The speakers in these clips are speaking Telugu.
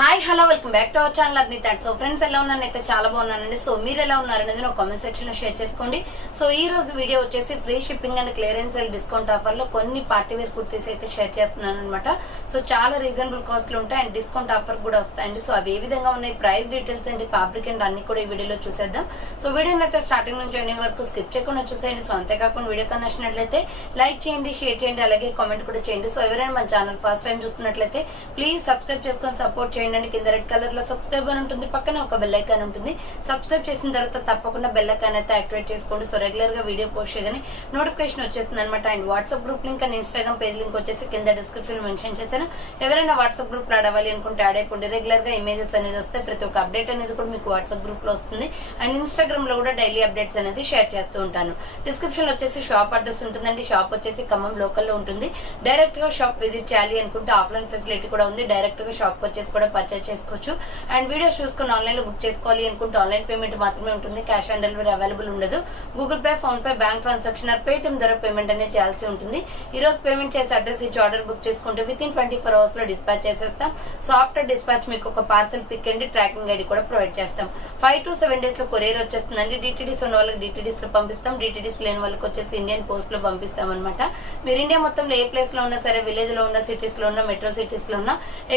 Hi hello welcome back to our channel Arnitha. So friends ఎలా ఉన్నాను అయితే చాలా బాగున్నానండి. సో మీరు ఎలా ఉన్నారనేది నా కామెంట్ సెక్షన్ లో షేర్ చేసుకోండి. సో ఈ రోజు వీడియో వచ్చేసి free shipping and clearance and discount offer లో కొన్ని పార్టీ వేర్ కుర్తీస్ అయితే షేర్ చేస్తున్నాను అనమాట. సో చాలా రీజనబుల్ కాస్ట్ లో ఉంటాయి అండ్ డిస్కౌంట్ ఆఫర్ కూడా వస్తాయండి. సో అవి ఏ విధంగా ఉన్నాయి, price details and fabric and అన్ని కూడా ఈ వీడియోలో చూసేద్దాం. సో వీడియోని అయితే స్టార్టింగ్ నుంచి ఎండింగ్ వరకు స్కిప్ చేయకుండా చూసేయండి. సో అంతేకాకుండా వీడియో నచ్చినట్లయితే లైక్ చేయండి, షేర్ చేయండి, అలాగే కామెంట్ కూడా చేయండి. సో ఎవరైనా మన ఛానల్ ఫస్ట్ టైం చూస్తున్నట్లయితే ప్లీజ్ సబ్స్క్రైబ్ చేసుకొని సపోర్ట్ చేయండి. కింద రెడ్ కలర్ లో సబ్స్క్రైబ్ అని ఉంటుంది, పక్కన ఒక బెల్ ఐకాన్ ఉంటుంది. సబ్స్క్రైబ్ చేసిన తర్వాత తప్పకుండా బెల్ ఐకాన్ అయితే యాక్టివేట్ చేసుకోండి. సో రెగ్యులర్ గా వీడియో పోస్ట్ చేయగానే నోటిఫికేషన్ వచ్చేస్తుంది అనమాట. And WhatsApp group link and Instagram page link వచ్చేసి కింద డిస్క్రిప్షన్ లో మెన్షన్ చేశాను. ఎవరైనా వాట్సాప్ గ్రూప్ లో యాడ్ అవ్వాలి అనుకుంటే యాడ్ అయిపోండి. రెగ్యులర్ గా ఇమేజెస్ అనేది వస్తే ప్రతి ఒక్క అప్డేట్ అనేది కూడా మీకు వాట్సాప్ గ్రూప్ లో వస్తుంది. అండ్ ఇన్స్టాగ్రామ్ లో కూడా డైలీ అప్డేట్స్ అనేది షేర్ చేస్తూ ఉంటాను. డిస్క్రిప్షన్ లో వచ్చేసి షాప్ అడ్రస్ ఉంటుందండి. షాప్ వచ్చేసి ఖమ్మం లోకల్ లో ఉంటుంది. డైరెక్ట్ గా షాప్ విజిట్ చేయాలి అనుకుంటే ఆఫ్లైన్ ఫెసిలిటీ కూడా ఉంది. డైరెక్ట్ గా షాప్ వచ్చేసి కూడా పర్చేస్ చేసుకోవచ్చు. అండ్ వీడియోస్ చూసుకుని ఆన్లైన్ లో బుక్ చేసుకోవాలి అనుకుంటే ఆన్లైన్ పేమెంట్ మాత్రమే ఉంటుంది. క్యాష్ ఆన్ డెలివరీ అవైలబుల్ ఉండదు. Google pay, phone pay, bank transaction Paytm ద్వారా పేమెంట్ అనేది చేయాల్సి ఉంటుంది. ఈ రోజు పేమెంట్ చేసి అడ్రస్ ఇచ్చి ఆర్డర్ బుక్ చేసుకుంటే విత్ ఇన్ 24 hours లో డిస్పాచ్ చేసేస్తాం. సో ఆఫ్టర్ డిస్పాచ్ మీకు ఒక పార్సల్ పిక్ అండి ట్రాకింగ్ ఐడి కూడా ప్రొవైడ్ చేస్తాం. 5 to 7 days లో కొరియర్ వచ్చేస్తుందండి. డిటిడిస్ ఉన్న వాళ్ళకి డిటిడిస్ లో పంపిస్తాం. డిటిడిస్ లేని వాళ్ళకి వచ్చేసి ఇండియన్ పోస్ట్ లో పంపిస్తాం అనమాట. మీరు ఇండియా మొత్తంలో ఏ ప్లేస్ లో ఉన్నా సరే, విలేజ్ లో ఉన్న, సిటీస్ లో ఉన్న, మెట్రో సిటీస్ లో ఉన్న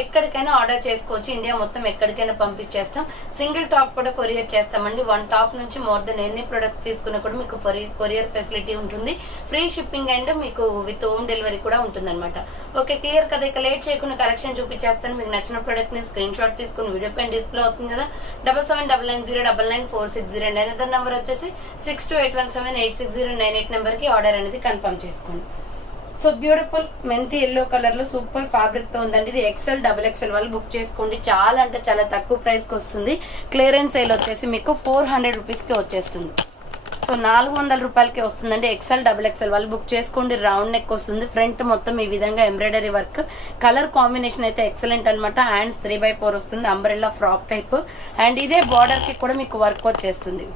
ఎక్కడికైనా ఆర్డర్ చేసుకోవచ్చు. ఇండియా మొత్తం ఎక్కడికైనా పంపించేస్తాం. సింగిల్ టాప్ కూడా కొరియర్ చేస్తామండి. 1 టాప్ నుంచి మోర్ దెన్ ఎన్ని ప్రొడక్ట్స్ తీసుకున్నా కూడా మీకు కొరియర్ ఫెసిలిటీ ఉంటుంది. ఫ్రీ షిప్పింగ్ అండ్ మీకు విత్ హోమ్ డెలివరీ కూడా ఉంటుంది అనమాట. ఓకే, క్లియర్ కదా. ఇక లేట్ చేయకుండా కలెక్షన్ చూపించేస్తాను. మీకు నచ్చిన ప్రొడక్ట్ ని స్క్రీన్ షాట్ తీసుకుని వీడియో పైన డిస్ప్లే అవుతుంది కదా, 7799099460 అండ్ అనదర్ నెంబర్ వచ్చేసి 6281786098 నెంబర్ కి ఆర్డర్ అనేది కన్ఫర్మ్ చేసుకోండి. సో బ్యూటిఫుల్ మెంతి ఎల్లో కలర్ లో సూపర్ ఫ్యాబ్రిక్ తో ఉందండి. ఇది XL, XXL వాళ్ళు బుక్ చేసుకోండి. చాలా అంటే చాలా తక్కువ ప్రైస్ కి వస్తుంది. క్లియరెన్స్ సేల్ వచ్చేసి మీకు 400 రూపీస్ కి వచ్చేస్తుంది. సో 400 రూపాయలకి వస్తుందండి. XL, XXL వాళ్ళు బుక్ చేసుకోండి. రౌండ్ నెక్ వస్తుంది. ఫ్రంట్ మొత్తం ఈ విధంగా ఎంబ్రాయిడరీ వర్క్. కలర్ కాంబినేషన్ అయితే ఎక్సలెంట్ అనమాట. హ్యాండ్స్ 3x4 వస్తుంది. Umbrella frock type. అండ్ ఇదే బార్డర్ కి కూడా మీకు వర్క్ వచ్చేస్తుంది.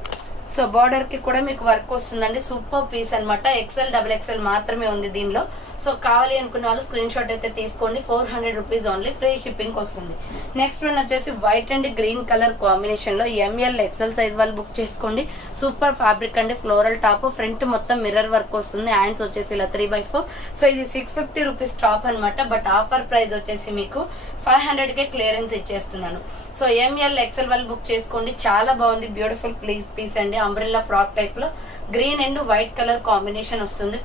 సో బార్డర్ కి కూడా మీకు వర్క్ వస్తుందండి. సూపర్ పీస్ అనమాట. XL, XXL మాత్రమే ఉంది దీనిలో. సో కావాలి అనుకున్న వాళ్ళు స్క్రీన్ షాట్ అయితే తీసుకోండి. 400 రూపీస్ ఓన్లీ. ఫ్రీ షిప్పింగ్ వస్తుంది. నెక్స్ట్ వన్ వచ్చేసి white and green colour combination లో ML, XL సైజ్ వాళ్ళు బుక్ చేసుకోండి. సూపర్ ఫ్యాబ్రిక్ అండి. Floral top. ఫ్రంట్ మొత్తం మిర్రర్ వర్క్ వస్తుంది. హ్యాండ్స్ వచ్చేసి ఇలా 3x4. సో ఇది 650 రూపీస్ టాప్ అనమాట. బట్ ఆఫర్ ప్రైస్ వచ్చేసి మీకు 500 కే క్లియరెన్స్ ఇచ్చేస్తున్నాను. సో ML, XL వాళ్ళు బుక్ చేసుకోండి. చాలా బాగుంది. బ్యూటిఫుల్ పీస్ అండి. అంబ్రెల్లా ఫ్రాక్ టైప్ లో green and white colour combination వస్తుంది.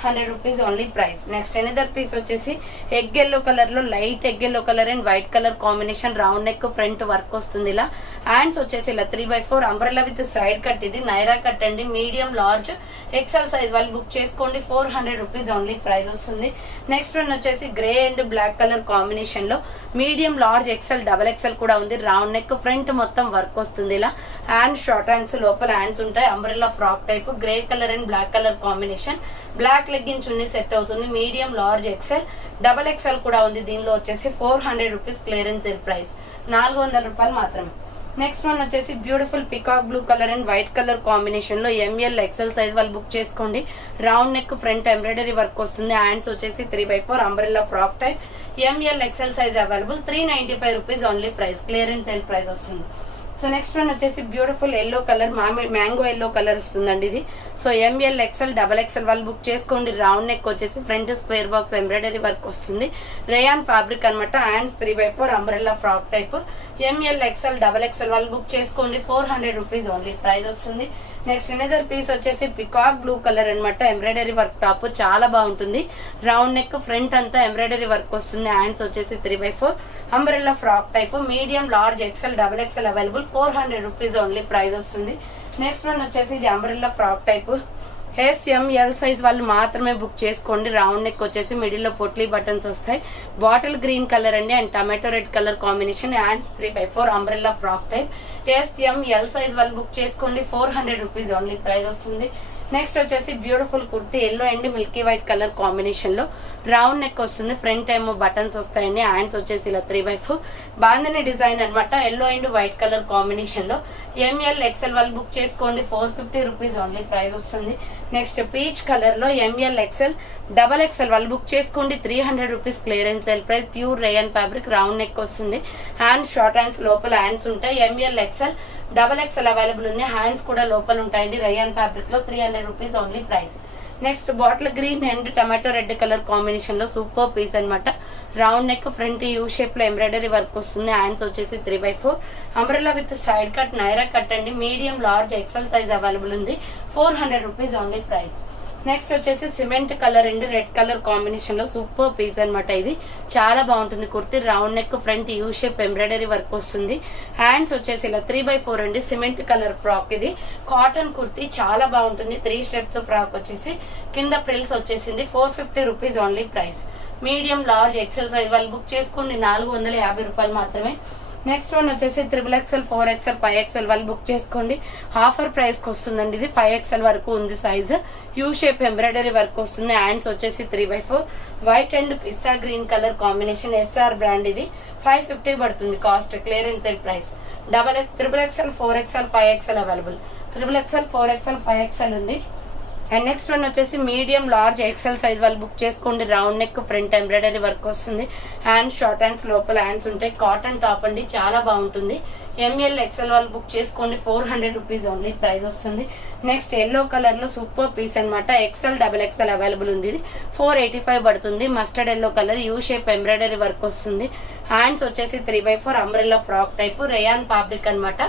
500 rupees only price. Next another piece వచ్చేసి ఎగ్ ఎల్లో కలర్ లో, light egg yellow colour and white colour combination. Round neck, front work వస్తుంది. ఇలా హ్యాండ్స్ వచ్చేసి ఇలా 3x4 umbrella with side cut. ఇది నైరా కట్ అండి. మీడియం, లార్జ్, XL సైజ్ వాళ్ళు బుక్ చేసుకోండి. 400 రూపీస్ ఓన్లీ ప్రైస్ వస్తుంది. నెక్స్ట్ వన్ వచ్చేసి grey and black colour combination లో మీడియం, లార్జ్, XL, XXL కూడా ఉంది. రౌండ్ నెక్, ఫ్రంట్ మొత్తం వర్క్ వస్తుంది. ఇలా హ్యాండ్ షార్ట్ హ్యాండ్స్, లోపల హ్యాండ్స్ ఉంటాయి. Umbrella frock type. Grey colour and black colour combination. Black legging chunni set అవుతుంది. మీడియం, లార్జ్, XL, XXL కూడా ఉంది. దీనిలో వచ్చేసి 400 రూపీస్ క్లియరెన్స్ ప్రైస్. 400 రూపాయలు మాత్రమే. నెక్స్ట్ వన్ వచ్చేసి beautiful peacock blue colour and white colour combination లో ML, XL సైజ్ వాళ్ళు బుక్ చేసుకోండి. Round neck, front embroidery work వస్తుంది. హ్యాండ్స్ వచ్చేసి 3x4 umbrella frock type. ML, XL size available. 395 rupees only price. Clearance sale price వస్తుంది. సో నెక్స్ట్ వన్ వచ్చేసి beautiful yellow colour, mango yellow colour వస్తుందండి ఇది. సో ML, XL, XXL వాళ్ళు బుక్ చేసుకోండి. రౌండ్ నెక్ వచ్చేసి front square box embroidery work వస్తుంది. రేయాన్ ఫ్యాబ్రిక్ అనమాట. Hands 3x4 umbrella frock type. ML, XL, XXL వాళ్ళు బుక్ చేసుకోండి. 400 రూపీస్ ఓన్లీ ప్రైస్ వస్తుంది. నెక్స్ట్ ఎనదర్ పీస్ వచ్చేసి పికాక్ బ్లూ కలర్ అనమాట. ఎంబ్రాయిడరీ వర్క్ టాప్ చాలా బాగుంటుంది. రౌండ్ నెక్, ఫ్రంట్ అంతా ఎంబ్రాయిడరీ వర్క్ వస్తుంది. హ్యాండ్స్ వచ్చేసి 3x4 umbrella frock type. Medium, large, XL, XXL available. 400 rupees only price వస్తుంది. నెక్స్ట్ వన్ వచ్చేసి ఇది umbrella frock type. SML size వాళ్ళు మాత్రమే బుక్ చేసుకోండి. రౌండ్ నెక్ వచ్చేసి మిడిల్ లో పొట్లీ బటన్స్ వస్తాయి. బాటిల్ గ్రీన్ కలర్ అండి and tomato red colour combination. Hands 3x4 umbrella frock type. SML size వాళ్ళు బుక్ చేసుకోండి. 400 రూపీస్ ఓన్లీ ప్రైస్ వస్తుంది. నెక్స్ట్ వచ్చేసి beautiful kurti yellow and Milky white colour combination లో రౌండ్ నెక్ వస్తుంది, ఫ్రంట్ ఏమో బటన్స్ వస్తాయండి, హ్యాండ్స్ వచ్చేసి ఇలా 3/4 బాందిని డిజైన్ అనమాట. Yellow and white colour combination లో ఎంఎల్ ఎక్సెల్ వాళ్ళు బుక్ చేసుకోండి. 450 రూపీస్ ఓన్లీ ప్రైస్ వస్తుంది. నెక్స్ట్ పీచ్ కలర్ లో ఎంఎల్ ఎక్సెల్ డబల్ ఎక్సెల్ వాళ్ళు బుక్ చేసుకోండి. 300 rupees clearance sale price. Pure rayon fabric, round neck వస్తుంది, హ్యాండ్స్ షార్ట్ హ్యాండ్స్, లోపల హ్యాండ్స్ ఉంటాయి. M L XL double XL available ఉంది, హ్యాండ్స్ కూడా లోపల ఉంటాయండి. రేయన్ ఫ్యాబ్రిక్ లో 300 rupees only price. Next bottle green and tomato red colour combination లో సూపర్ పీస్ అనమాట. Round neck, front U shape లో ఎంబ్రాయిడరీ వర్క్ వస్తుంది, హ్యాండ్స్ వచ్చేసి 3/4 umbrella with side cut, Naira cut అండి. Medium large XL size available ఉంది. 400 రూపీస్ ఓన్లీ ప్రైస్. నెక్స్ట్ వచ్చేసి cement colour and red colour combination లో సూపర్ పీస్ అనమాట. ఇది చాలా బాగుంటుంది kurti. Round neck, front U shape embroidery work వస్తుంది, హ్యాండ్స్ వచ్చేసి ఇలా 3/4 అండి. సిమెంట్ కలర్ ఫ్రాక్, ఇది కాటన్ కుర్తి, చాలా బాగుంటుంది. 3 స్టెప్స్ ఫ్రాక్ వచ్చేసి కింద ప్రిల్స్ వచ్చేసింది. 450 rupees only price. Medium large XL size వాళ్ళు బుక్ చేసుకోండి. 450 రూపాయలు మాత్రమే. నెక్స్ట్ వన్ వచ్చేసి 3XL, 4XL, 5XL వాళ్ళు బుక్ చేసుకోండి. ఆఫర్ ప్రైస్ కి వస్తుందండి. ఇది 5XL వరకు ఉంది size. You shape embroidery work వస్తుంది, హ్యాండ్స్ వచ్చేసి 3/4 white and pista green colour combination. SR brand, ఇది 550 పడుతుంది cost. Clearance sale price. XXL, 4XL, 5XL available. XXL, 4XL, 5XL ఉంది. అండ్ నెక్స్ట్ వన్ వచ్చేసి మీడియం లార్జ్ ఎక్సెల్ సైజ్ వాళ్ళు బుక్ చేసుకోండి. Round neck, front embroidery work వస్తుంది, హ్యాండ్స్ షార్ట్ హ్యాండ్స్, లోపల హ్యాండ్స్ ఉంటాయి. కాటన్ టాప్ అండి, చాలా బాగుంటుంది. ఎంఎల్ ఎక్సెల్ వాళ్ళు బుక్ చేసుకోండి. 400 రూపీస్ ఓన్లీ ప్రైస్ వస్తుంది. నెక్స్ట్ ఎల్లో కలర్ లో సూపర్ పీస్ అనమాట. XL, XXL అవైలబుల్ ఉంది. ఇది 485 పడుతుంది. Mustard yellow colour, you shape embroidery work వస్తుంది, హ్యాండ్స్ వచ్చేసి 3/4 umbrella frock type, rayon fabric అనమాట.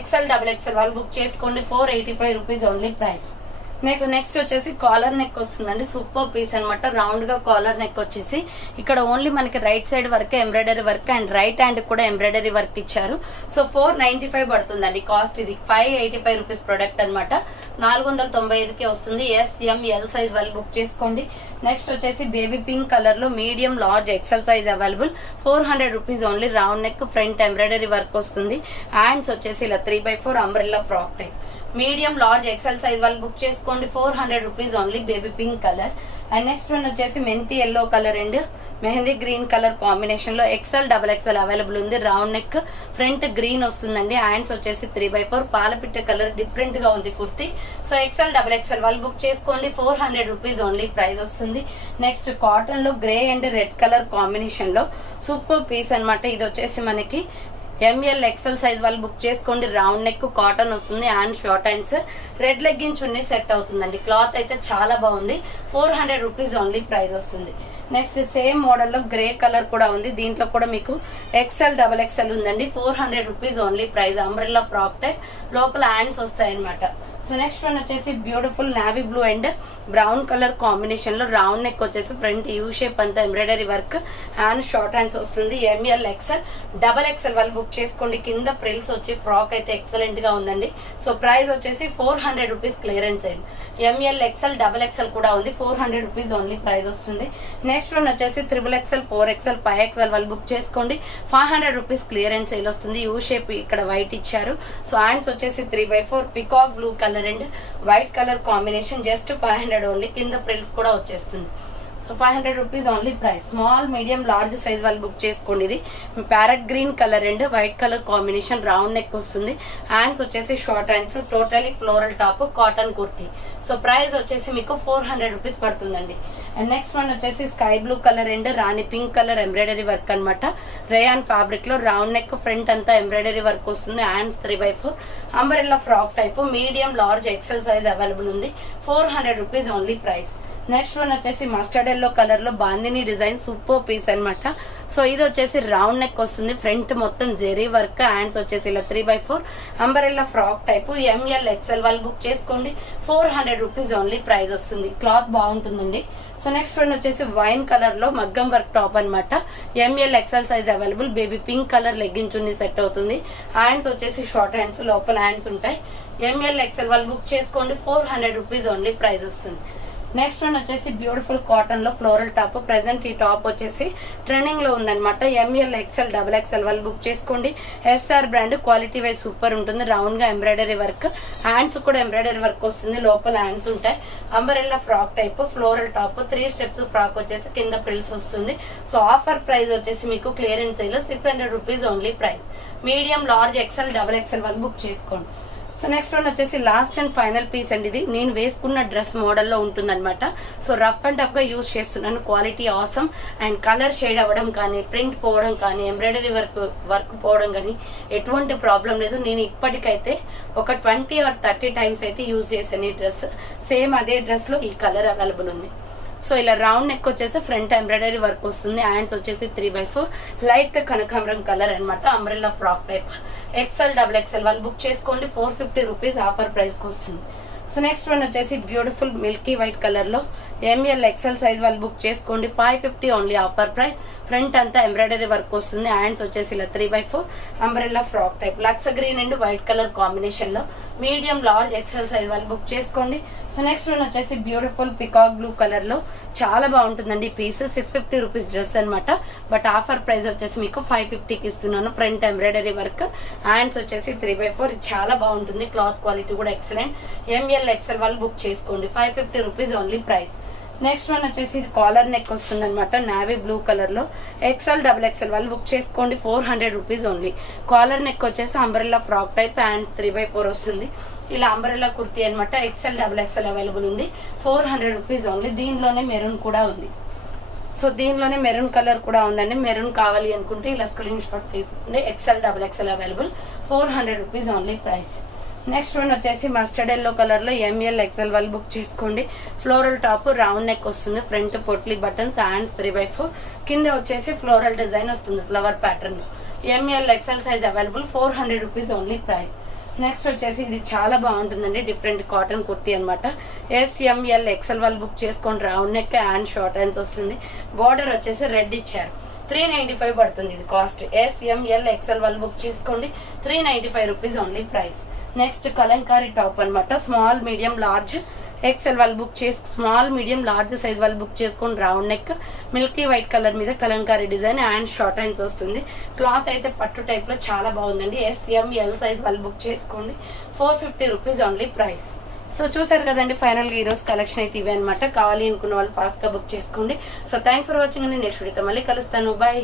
XL, XXL వాళ్ళు బుక్ చేసుకోండి. 485 రూపీస్ ఓన్లీ ప్రైస్. నెక్స్ట్ వచ్చేసి కాలర్ నెక్ వస్తుందండి. సూపర్ పీస్ అనమాట. రౌండ్ గా కాలర్ నెక్ వచ్చేసి ఇక్కడ ఓన్లీ మనకి right side work embroidery work and right hand కూడా ఎంబ్రాయిడరీ వర్క్ ఇచ్చారు. సో 495 పడుతుందండి కాస్ట్. ఇది 585 రూపీస్ ప్రొడక్ట్ అనమాట. 495కి వస్తుంది. SML సైజ్ వాళ్ళు బుక్ చేసుకోండి. నెక్స్ట్ వచ్చేసి బేబీ పింక్ కలర్ లో medium large XL size available. 400 rupees only. Round neck, front embroidery work వస్తుంది, హ్యాండ్స్ వచ్చేసి ఇలా 3/4 umbrella frock type. Medium large XL size వాళ్ళు బుక్ చేసుకోండి. 400 rupees only. Baby pink colour. And next one వచ్చేసి మెంతి yellow colour and mehndi green colour combination లో XL, XXL అవైలబుల్ ఉంది. రౌండ్ నెక్, ఫ్రంట్ గ్రీన్ వస్తుందండి, హ్యాండ్స్ వచ్చేసి 3/4 పాలపిట్ట కలర్, డిఫరెంట్ గా ఉంది కుర్తి. సో XL, XXL వాళ్ళు బుక్ చేసుకోండి. 400 రూపీస్ ఓన్లీ ప్రైస్ వస్తుంది. నెక్స్ట్ కాటన్ లో grey and red colour combination లో సూపర్ పీస్ అనమాట. ఇది వచ్చేసి మనకి ఎంఎల్ ఎక్సెల్ సైజ్ వాళ్ళు బుక్ చేసుకోండి. రౌండ్ నెక్, కాటన్ వస్తుంది, hand short hands, red legging చున్నీ సెట్ అవుతుందండి. క్లాత్ అయితే చాలా బాగుంది. 400 రూపీస్ ఓన్లీ ప్రైస్ వస్తుంది. నెక్స్ట్ సేమ్ మోడల్ లో గ్రే కలర్ కూడా ఉంది. దీంట్లో కూడా మీకు XL, XXL ఉందండి. 400 rupees only price. Umbrella frock type, లోపల హ్యాండ్స్ వస్తాయి అనమాట. సో నెక్స్ట్ వన్ వచ్చేసి beautiful navy blue and brown colour combination లో రౌండ్ నెక్ వచ్చేసి ఫ్రంట్ యూ షేప్ అంతా embroidery work, hand short hands వస్తుంది. ML, XL, XXL వాళ్ళు బుక్ చేసుకోండి. కింద ప్రిల్స్ వచ్చి ఫ్రాక్ అయితే ఎక్సలెంట్ గా ఉందండి. సో ప్రైస్ వచ్చేసి 400 rupees clearance sale. ML, XL, XXL కూడా ఉంది. 400 రూపీస్ ఓన్లీ ప్రైస్ వస్తుంది. నెక్స్ట్ వన్ వచ్చేసి XXL, 4XL, 5XL వాళ్ళు బుక్ చేసుకోండి. 500 రూపీస్ క్లియరెన్స్ సేల్ వస్తుంది. యూ షేప్ ఇక్కడ వైట్ ఇచ్చారు. సో హ్యాండ్స్ వచ్చేసి 3/4 peacock blue colour and white colour combination. Just 500 only. కింద ప్రిల్స్ కూడా వచ్చేస్తుంది. So 500 rupees only price. Small, medium, large size వాళ్ళు బుక్ చేసుకోండి. ఇది parrot green colour and white colour combination. Round neck వస్తుంది, హ్యాండ్స్ వచ్చేసి short hands, totally floral top, cotton kurti. So price వచ్చేసి మీకు 400 రూపీస్ పడుతుందండి. అండ్ నెక్స్ట్ వన్ వచ్చేసి స్కై బ్లూ కలర్ అండ్ రాణి పింక్ కలర్ ఎంబ్రాయిడరీ వర్క్ అనమాట. రేయాన్ ఫ్యాబ్రిక్ లో రౌండ్ నెక్, ఫ్రంట్ అంతా ఎంబ్రాయిడరీ వర్క్ వస్తుంది, hands 3/4 umbrella frock type, medium large XL size available ఉంది. 400 rupees only price. Next one వచ్చేసి మస్టర్డ్ ఎల్లో కలర్ లో బాందిని డిజైన్ సూపర్ పీస్ అనమాట. సో ఇది వచ్చేసి రౌండ్ నెక్ వస్తుంది, ఫ్రంట్ మొత్తం జెరీ వర్క్, హ్యాండ్స్ వచ్చేసి ఇలా 3/4 umbrella frock type. ML, XL వాళ్ళు బుక్ చేసుకోండి. 400 రూపీస్ ఓన్లీ ప్రైస్ వస్తుంది. క్లాత్ బాగుంటుందండి. సో నెక్స్ట్ వన్ వచ్చేసి వైన్ కలర్ లో మగ్గం వర్క్ టాప్ అనమాట. ML, XL size available. Baby pink colour legging చున్నీ సెట్ అవుతుంది. హ్యాండ్స్ వచ్చేసి షార్ట్ హ్యాండ్స్, లోపల హ్యాండ్స్ ఉంటాయి. ML, XL వాళ్ళు బుక్ చేసుకోండి. 400 రూపీస్ ఓన్లీ ప్రైస్ వస్తుంది. నెక్స్ట్ వన్ వచ్చేసి బ్యూటిఫుల్ కాటన్ లో ఫ్లోరల్ టాప్. ప్రెసెంట్ ఈ టాప్ వచ్చేసి ట్రెండింగ్ లో ఉందన్నమాట. ఎంఎల్ ఎక్స్ఎల్ డబుల్ ఎక్స్ఎల్ వాళ్ళు బుక్ చేసుకోండి. S R brand, quality wise super ఉంటుంది. రౌండ్ గా ఎంబ్రాయిడరీ వర్క్, హ్యాండ్స్ కూడా ఎంబ్రాయిడరీ వర్క్ వస్తుంది, లోపల హ్యాండ్స్ ఉంటాయి. Umbrella frock type floral top, 3 steps frock వచ్చేసి కింద ప్రిల్స్ వస్తుంది. సో ఆఫర్ ప్రైస్ వచ్చేసి మీకు clearance sale 600 rupees only price. Medium, large, XL, double XL వాళ్ళు బుక్ చేసుకోండి. సో నెక్స్ట్ వన్ వచ్చేసి లాస్ట్ అండ్ ఫైనల్ పీస్ అండి. ఇది నేను వేసుకున్న డ్రెస్ మోడల్లో ఉంటుంది అనమాట. సో రఫ్ అండ్ టఫ్ గా యూజ్ చేస్తున్నాను. Quality awesome and colour shade అవ్వడం కానీ, ప్రింట్ పోవడం కానీ, ఎంబ్రాయిడరీ వర్క్ పోవడం కానీ ఎటువంటి ప్రాబ్లం లేదు. నేను ఇప్పటికైతే ఒక 20 or 30 టైమ్స్ అయితే యూజ్ చేశాను ఈ డ్రెస్. సేమ్ అదే డ్రెస్ లో ఈ కలర్ అవైలబుల్ ఉంది. సో ఇలా రౌండ్ నెక్ వచ్చేసి ఫ్రంట్ ఎంబ్రాయిడరీ వర్క్ వస్తుంది. హ్యాండ్స్ వచ్చేసి 3/4 లైట్ కనకాంబరం కలర్ అనమాట. Umbrella frock type. XL double XL వాళ్ళు బుక్ చేసుకోండి. 450 రూపీస్ ఆఫర్ ప్రైస్ కి వస్తుంది. సో నెక్స్ట్ వన్ వచ్చేసి బ్యూటిఫుల్ మిల్కీ వైట్ కలర్ లో ఎంఎల్ ఎక్స్ఎల్ సైజ్ వాళ్ళు బుక్ చేసుకోండి. 550 ఓన్లీ ఆఫర్ ప్రైస్. ఫ్రంట్ అంతా ఎంబ్రాయిడరీ వర్క్ వస్తుంది. హ్యాండ్స్ వచ్చేసి ఇలా 3/4 umbrella frock type. Lux green and white colour combination లో మీడియం, లార్జ్, ఎక్స్ఎల్ సైజ్ వాళ్ళు బుక్ చేసుకోండి. సో నెక్స్ట్ వన్ వచ్చేసి బ్యూటిఫుల్ పికాక్ బ్లూ కలర్ లో చాలా బాగుంటుందండి ఈ పీస్. 650 రూపీస్ డ్రెస్ అనమాట. బట్ ఆఫర్ ప్రైస్ వచ్చేసి మీకు 550కి ఇస్తున్నాను. ఫ్రంట్ ఎంబ్రాయిడరీ వర్క్, హ్యాండ్స్ వచ్చేసి 3/4. చాలా బాగుంటుంది. క్లాత్ క్వాలిటీ కూడా ఎక్సలెంట్. ఎంఎల్ ఎక్స్ఎల్ వాళ్ళు బుక్ చేసుకోండి. 550 rupees only price. Next one వచ్చేసి కాలర్ నెక్ వస్తుంది అనమాట. నావీ బ్లూ కలర్ లో ఎక్స్ఎల్ డబుల్ ఎక్స్ఎల్ వాళ్ళు బుక్ చేసుకోండి. 400 రూపీస్ ఓన్లీ. కాలర్ నెక్ వచ్చేసి అంబ్రెల్లా ఫ్రాక్ టైప్, హ్యాండ్ 3/4 వస్తుంది. ఇలా అంబ్రెల్లా కుర్తీ అనమాట. ఎక్స్ఎల్ డబుల్ ఎక్స్ఎల్ అవైలబుల్ ఉంది. 400 రూపీస్ ఓన్లీ. దీనిలోనే మెరూన్ కూడా ఉంది. సో దీనిలోనే మెరూన్ కలర్ కూడా ఉందండి. మెరూన్ కావాలి అనుకుంటే ఇలా స్క్రీన్ షాట్ తీసుకోండి. XL double XL available. 400 rupees only price. Next one వచ్చేసి మస్టర్డ్ ఎల్లో కలర్ లో ఎంఎల్ ఎక్స్ఎల్ వాళ్ళు బుక్ చేసుకోండి. ఫ్లోరల్ టాప్, రౌండ్ నెక్ వస్తుంది. Front potli buttons, hands 3/4. కింద వచ్చేసి ఫ్లోరల్ డిజైన్ వస్తుంది ఫ్లవర్ ప్యాటర్న్ లో. M L XL size available. 400 rupees only price. Next వచ్చేసి ఇది చాలా బాగుంటుందండి. డిఫరెంట్ కాటన్ కుర్తీ అనమాట. ఎస్ఎంఎల్ ఎక్స్ఎల్ వాళ్ళు బుక్ చేసుకోండి. Round neck, hand short hands వస్తుంది. బార్డర్ వచ్చేసి రెడ్ ఇచ్చారు. 395 పడుతుంది ఇది కాస్ట్. ఎస్ఎంఎల్ ఎక్స్ఎల్ వాళ్ళు బుక్ చేసుకోండి. 395 rupees only price. Next Kalamkari top అనమాట. స్మాల్, మీడియం, లార్జ్ ఎక్స్ఎల్ వాళ్ళు బుక్ చేసి స్మాల్, మీడియం, లార్జ్ సైజ్ వాళ్ళు బుక్ చేసుకుని round neck, milky white colour మీద Kalamkari design, hand short hands వస్తుంది. క్లాత్ అయితే పట్టు టైప్ లో చాలా బాగుందండి. ఎస్ఎంఎల్ సైజ్ వాళ్ళు బుక్ చేసుకోండి. 450 రూపీస్ ఓన్లీ ప్రైస్. సో చూసారు కదండి, ఫైనల్ గా ఈ రోజు కలెక్షన్ అయితే ఇవే అనమాట. కావాలి అనుకున్న వాళ్ళు ఫాస్ట్ గా బుక్ చేసుకోండి. సో థ్యాంక్స్ ఫర్ వాచింగ్ అండి. నెక్స్ట్ వీడియోతో మళ్ళీ కలుస్తాను. బాయ్.